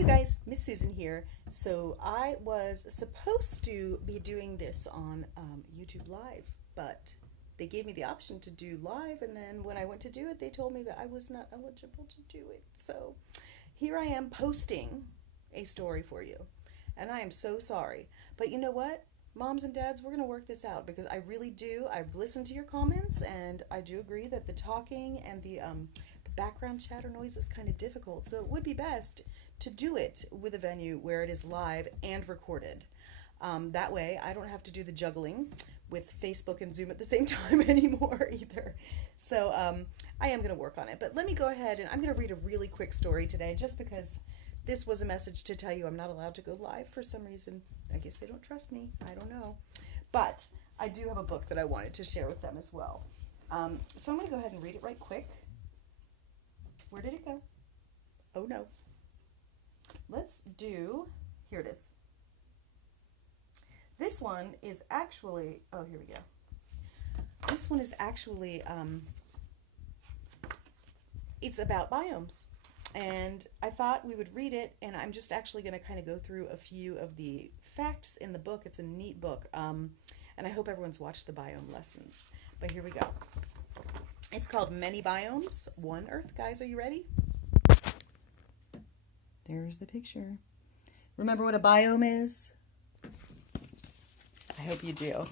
you guys, Miss Susan here. So I was supposed to be doing this on YouTube Live, but they gave me the option to do live, and then when I went to do it, they told me that I was not eligible to do it. So here I am posting a story for you, and I am so sorry. But you know what? Moms and dads, we're going to work this out because I really do. I've listened to your comments, and I do agree that the talking and the background chatter noise is kind of difficult. So it would be best to do it with a venue where it is live and recorded. That way, I don't have to do the juggling with Facebook and Zoom at the same time anymore either. So I am going to work on it. But let me go ahead and I'm going to read a really quick story today just because this was a message to tell you I'm not allowed to go live for some reason. I guess they don't trust me. I don't know. But I do have a book that I wanted to share with them as well. So I'm going to go ahead and read it right quick. Where did it go? Oh no. Let's do, here it is. This one is actually, oh, here we go. This one is actually, it's about biomes. And I thought we would read it, and I'm just actually going to kind of go through a few of the facts in the book. It's a neat book, and I hope everyone's watched the biome lessons. But here we go. It's called Many Biomes, One Earth. Guys, are you ready? There's the picture. Remember what a biome is? I hope you do.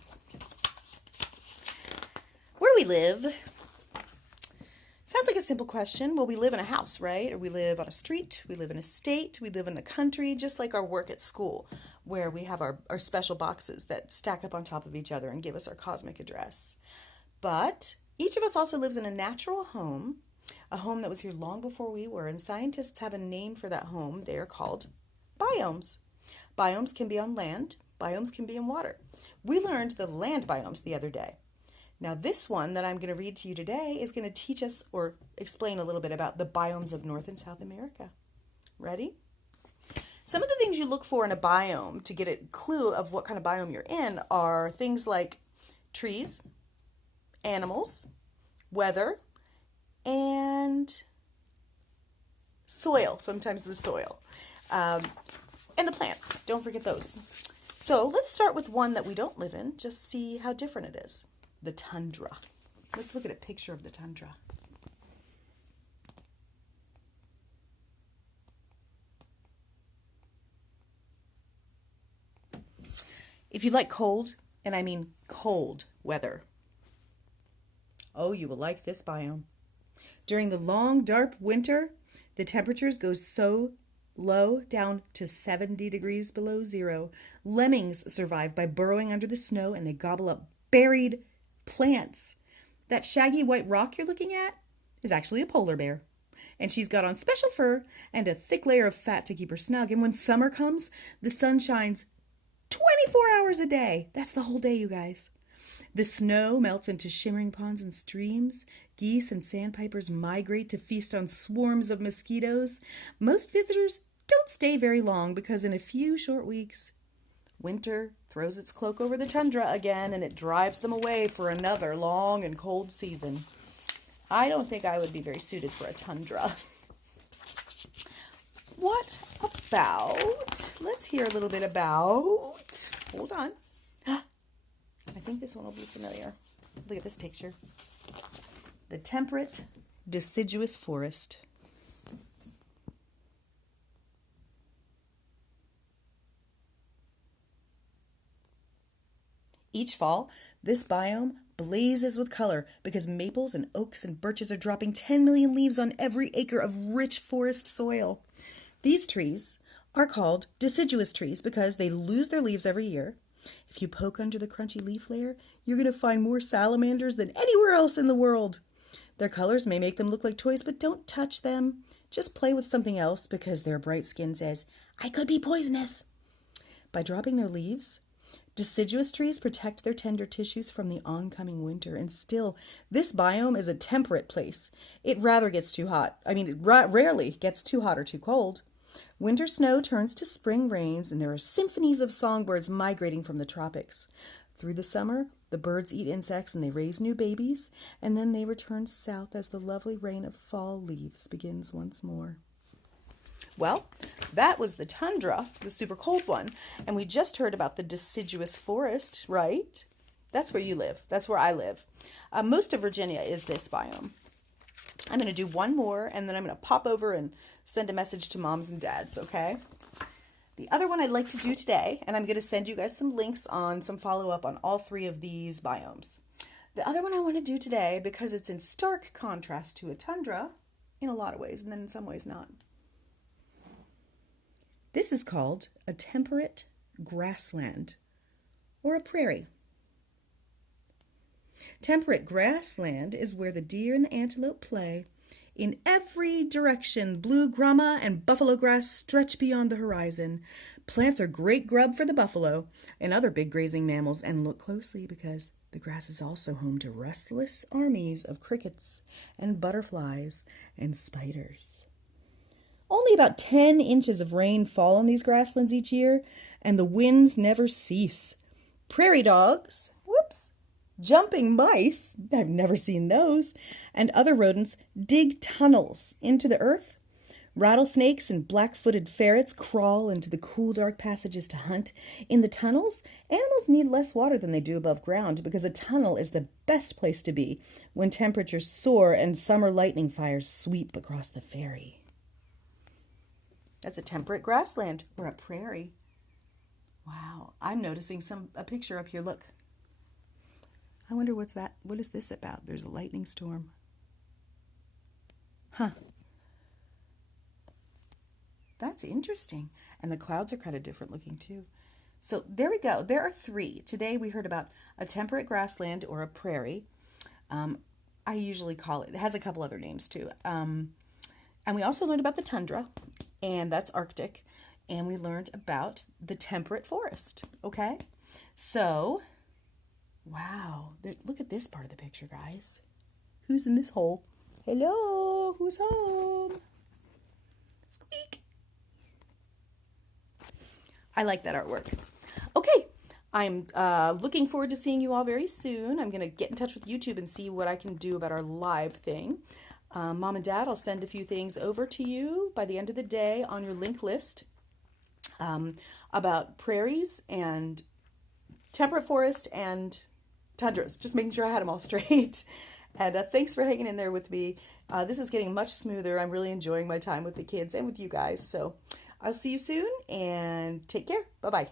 Where do we live? Sounds like a simple question. Well, we live in a house, right? Or we live on a street, we live in a state, we live in the country, just like our work at school, where we have our special boxes that stack up on top of each other and give us our cosmic address. But each of us also lives in a natural home, a home that was here long before we were, and scientists have a name for that home. They are called biomes. Biomes can be on land, biomes can be in water. We learned the land biomes the other day. Now this one that I'm going to read to you today is going to teach us or explain a little bit about the biomes of North and South America. Ready? Some of the things you look for in a biome to get a clue of what kind of biome you're in are things like trees, animals, weather, and soil, sometimes the soil, and the plants. Don't forget those. So let's start with one that we don't live in, just see how different it is. The tundra. Let's look at a picture of the tundra. If you like cold, and I mean cold weather, oh, you will like this biome. During the long, dark winter, the temperatures go so low, down to 70 degrees below zero. Lemmings survive by burrowing under the snow, and they gobble up buried plants. That shaggy white rock you're looking at is actually a polar bear. And she's got on special fur and a thick layer of fat to keep her snug. And when summer comes, the sun shines 24 hours a day. That's the whole day, you guys. The snow melts into shimmering ponds and streams. Geese and sandpipers migrate to feast on swarms of mosquitoes. Most visitors don't stay very long because in a few short weeks, winter throws its cloak over the tundra again and it drives them away for another long and cold season. I don't think I would be very suited for a tundra. What about, let's hear a little bit about, hold on. I think this one will be familiar. Look at this picture. The temperate deciduous forest. Each fall, this biome blazes with color because maples and oaks and birches are dropping 10 million leaves on every acre of rich forest soil. These trees are called deciduous trees because they lose their leaves every year. If you poke under the crunchy leaf layer, you're going to find more salamanders than anywhere else in the world. Their colors may make them look like toys, but don't touch them. Just play with something else because their bright skin says, I could be poisonous. By dropping their leaves, deciduous trees protect their tender tissues from the oncoming winter, and still, this biome is a temperate place. It rather gets too hot. It rarely gets too hot or too cold. Winter snow turns to spring rains, and there are symphonies of songbirds migrating from the tropics. Through the summer, the birds eat insects and they raise new babies, and then they return south as the lovely rain of fall leaves begins once more. Well, that was the tundra, the super cold one. And we just heard about the deciduous forest, right? That's where you live. That's where I live. Most of Virginia is this biome. I'm going to do one more, and then I'm going to pop over and send a message to moms and dads, okay? The other one I'd like to do today, and I'm going to send you guys some links on some follow-up on all three of these biomes. The other one I want to do today, because it's in stark contrast to a tundra in a lot of ways, and then in some ways not. This is called a temperate grassland, or a prairie. Temperate grassland is where the deer and the antelope play. In every direction, blue grama and buffalo grass stretch beyond the horizon. Plants are great grub for the buffalo and other big grazing mammals, and look closely because the grass is also home to restless armies of crickets and butterflies and spiders. Only about 10 inches of rain fall on these grasslands each year, and the winds never cease. Prairie dogs, jumping mice, I've never seen those, and other rodents dig tunnels into the earth. Rattlesnakes and black-footed ferrets crawl into the cool, dark passages to hunt. In the tunnels, animals need less water than they do above ground because a tunnel is the best place to be when temperatures soar and summer lightning fires sweep across the prairie. That's a temperate grassland, or a prairie. Wow, I'm noticing a picture up here, look. I wonder what's that? What is this about? There's a lightning storm. Huh. That's interesting. And the clouds are kind of different looking too. So there we go. There are three. Today we heard about a temperate grassland or a prairie. I usually call it has a couple other names too. And we also learned about the tundra, and that's Arctic. And we learned about the temperate forest. Okay? So... wow, look at this part of the picture, guys. Who's in this hole? Hello, who's home? Squeak. I like that artwork. Okay, I'm looking forward to seeing you all very soon. I'm going to get in touch with YouTube and see what I can do about our live thing. Mom and Dad, I'll send a few things over to you by the end of the day on your link list about prairies and temperate forest and tundras, just making sure I had them all straight. And thanks for hanging in there with me. This is getting much smoother. I'm really enjoying my time with the kids and with you guys. So I'll see you soon, and take care. Bye-bye.